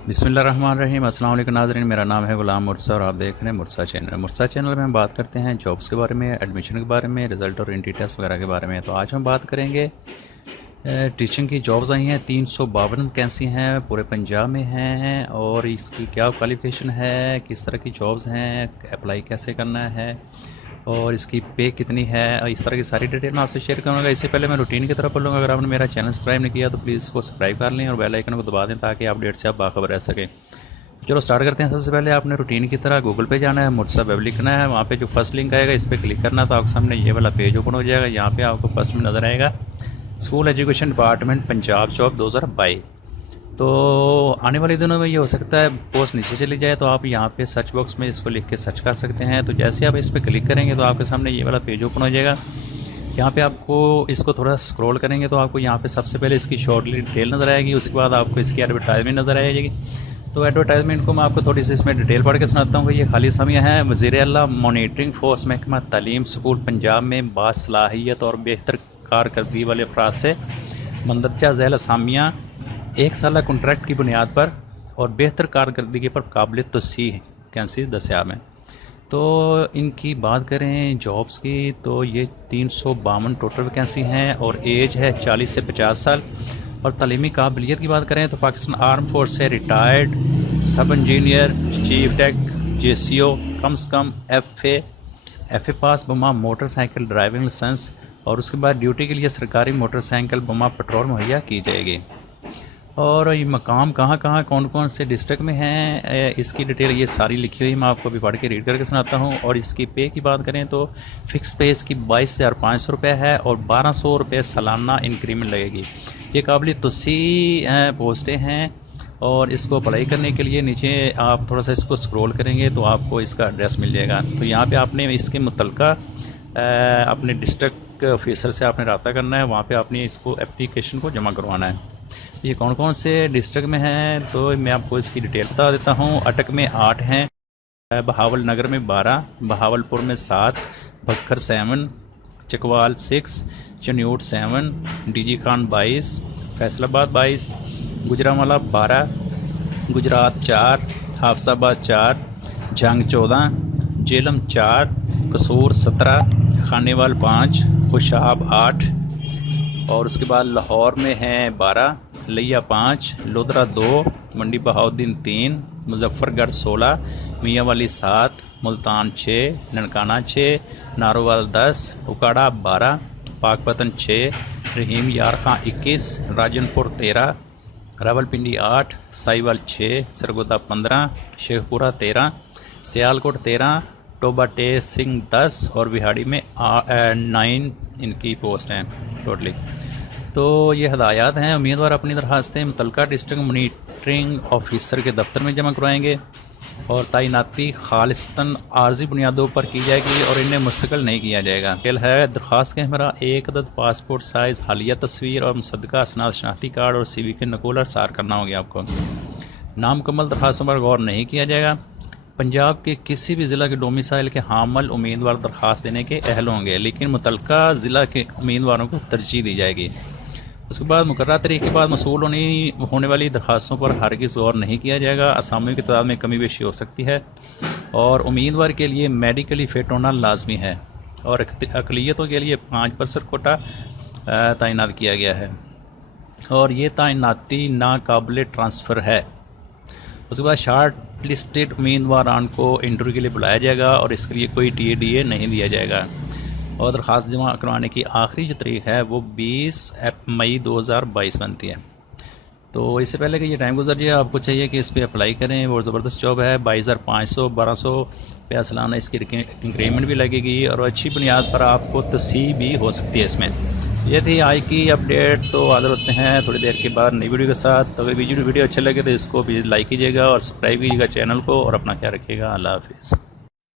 बिस्मिल्लाहिर्रहमानिर्रहीम। अस्सलाम वालेकुम नाज़रीन, मेरा नाम है ग़ुलाम मुर्सा और आप देख रहे हैं मुर्सा चैनल। मुर्सा चैनल में हम बात करते हैं जॉब्स के बारे में, एडमिशन के बारे में, रिज़ल्ट और एंट्री टेस्ट वगैरह के बारे में। तो आज हम बात करेंगे टीचिंग की जॉब्स आई हैं, 352 वैकेंसी हैं, पूरे पंजाब में हैं और इसकी क्या क्वालिफ़िकेशन है, किस तरह की जॉब्स हैं, अप्लाई कैसे करना है और इसकी पे कितनी है, इस तरह की सारी डिटेल मैं आपसे शेयर करूँगा। इससे पहले मैं रूटीन की तरफ बोलूँगा, अगर आपने मेरा चैनल सब्सक्राइब नहीं किया तो प्लीज़ इसको सब्सक्राइब कर लें और बेल आइकन को दबा दें ताकि अपडेट से आप बाखबर रह सकें। चलो स्टार्ट करते हैं। सबसे पहले आपने रूटीन की तरह गूगल पे जाना है, मुर्सा वेब लिखना है, वहाँ पे जो फर्स्ट लिंक आएगा इस पर क्लिक करना, तो आपके सामने ये वाला पेज ओपन हो जाएगा। यहाँ पे आपको फर्स्ट में नज़र आएगा school education department Punjab job 2022। तो आने वाले दिनों में ये हो सकता है पोस्ट नीचे चली जाए, तो आप यहाँ पे सर्च बॉक्स में इसको लिख के सर्च कर सकते हैं। तो जैसे आप इस पर क्लिक करेंगे तो आपके सामने ये वाला पेज ओपन हो जाएगा। यहाँ पे आपको इसको थोड़ा स्क्रॉल करेंगे तो आपको यहाँ पे सबसे पहले इसकी शॉर्ट डिटेल नज़र आएगी, उसके बाद आपको इसकी एडवर्टाइजमेंट नज़र आएगी। तो एडवर्टाइजमेंट को मैं आपको थोड़ी सी इसमें डिटेल पढ़ के सुनाता हूँ कि ये खाली समय है। वज़ीर आला मॉनिटरिंग फोर्स महकमा तालीम स्कूल पंजाब में बासलाहियत और बेहतर कारकर्दगी वाले अफराद से मंदरजा झैल असामियाँ 1 साल कॉन्ट्रैक्ट की बुनियाद पर और बेहतर कारकर्दगी पर काबिल तौसीह वैकेंसी दस्याब हैं। तो इनकी बात करें जॉब्स की तो ये 352 टोटल वैकेंसी हैं और एज है 40 से 50 साल। और तालीमी काबिलियत की बात करें तो पाकिस्तान आर्म फोर्स से retired sub engineer, chief tech, JCO, कम से कम FA पास बमा मोटरसाइकिल ड्राइविंग लाइसेंस और उसके बाद ड्यूटी के लिए सरकारी मोटरसाइकिल बमा पेट्रोल मुहैया की जाएगी। और ये मकाम कहाँ कहाँ कौन कौन से डिस्ट्रिक्ट में हैं इसकी डिटेल ये सारी लिखी हुई मैं आपको अभी पढ़ के रीड करके सुनाता हूँ। और इसकी पे की बात करें तो फ़िक्स पे इसकी 22,500 रुपये है और 1,200 रुपये सालाना इंक्रीमेंट लगेगी। ये काबिल तौसीह पोस्टें हैं और इसको अप्लाई करने के लिए नीचे आप थोड़ा सा इसको स्क्रॉल करेंगे तो आपको इसका एड्रेस मिल जाएगा। तो यहाँ पर आपने इसके मुतल्लिका अपने डिस्ट्रिक्ट ऑफिसर से आपने रब्ता करना है, वहाँ पे आपने इसको एप्लीकेशन को जमा करवाना है। ये कौन कौन से डिस्ट्रिक्ट में हैं तो मैं आपको इसकी डिटेल बता देता हूँ। अटक में 8 हैं, बहावल नगर में 12, बहावलपुर में 7, भक्खर 7, चकवाल 6, चन्यूट 7, DG खान 22, फैसलाबाद 22, गुजरांवाला 12, गुजरात 4, हाफसाबाद 4, जंग 14, जेलम 4, कसूर 17, खानेवाल 5, खुशाब 8 और उसके बाद लाहौर में हैं 12, लिया 5, लोधरा 2, मंडी बहाउद्दीन 3, मुजफ्फरगढ़ 16, मियांवाली 7, मुल्तान 6, ननकाना 6, नारोवाल 10, उकाड़ा 12, पाकपतन 6, रहीम यार खां 21, राजनपुर 13, रावलपिंडी 8, साहिवाल 6, सरगोदा 15, शेखपुरा 13, सियालकोट 13, टोबा टे सिंह 10 और बिहाड़ी में 9 इनकी पोस्ट हैं टोटली। तो ये हदायत हैं। उम्मीदवार अपनी दरखास्तें मुतल्लिका डिस्ट्रिक्ट मॉनिटरिंग ऑफिसर के दफ्तर में जमा करवाएंगे और तैनाती खालिस्तन आर्जी बुनियादों पर की जाएगी और इन्हें मुस्तकिल नहीं किया जाएगा। खेल है दरख्वास्त के हमरा 1 अदद पासपोर्ट साइज़ हालिया तस्वीर और मुसद्दका असनाद शनाख्ती कार्ड और CV के नकूल अरसाल करना होगा आपको। नामुकम्मल दरखास्तों पर गौर नहीं किया जाएगा। पंजाब के किसी भी ज़िला के डोमिसाइल के हामल उम्मीदवार दरख्वास्त देने के अहल होंगे, लेकिन मुतल्लिका ज़िला के उम्मीदवारों को तरजीह दी जाएगी। उसके बाद मुकर्रर तारीख के बाद मसूल होने वाली दरख्वास्तों पर हरगिज़ गौर नहीं किया जाएगा। असामियों की तादाद में कमी बेशी हो सकती है और उम्मीदवार के लिए मेडिकली फिट होना लाजमी है और अक़लियतों के लिए 5% कोटा तैनात किया गया है और ये तैनाती नाकाबिल ट्रांसफ़र है। उसके बाद शार्ट लिस्टेड उम्मीदवारान को इंटरव्यू के लिए बुलाया जाएगा और इसके लिए कोई DA नहीं दिया जाएगा। और दरख्वास्त जमा करवाने की आखिरी जो तारीख है वो 20 मई 2022 बनती है। तो इससे पहले कि ये टाइम गुजर जाए आपको चाहिए कि इस पर अप्लाई करें। वो ज़बरदस्त जॉब है, 22,500 1200 रुपया सालाना इसकी इंक्रीमेंट भी लगेगी और अच्छी बुनियाद पर आपको तस्सीह भी हो सकती है इसमें। ये थी आज की अपडेट। तो हाज़िर होते हैं थोड़ी देर के बाद नई वीडियो के साथ। तो अगर वीडियो अच्छा लगे तो इसको भी लाइक कीजिएगा और सब्सक्राइब कीजिएगा चैनल को और अपना ख्याल रखिएगा। अल्लाह हाफिज़।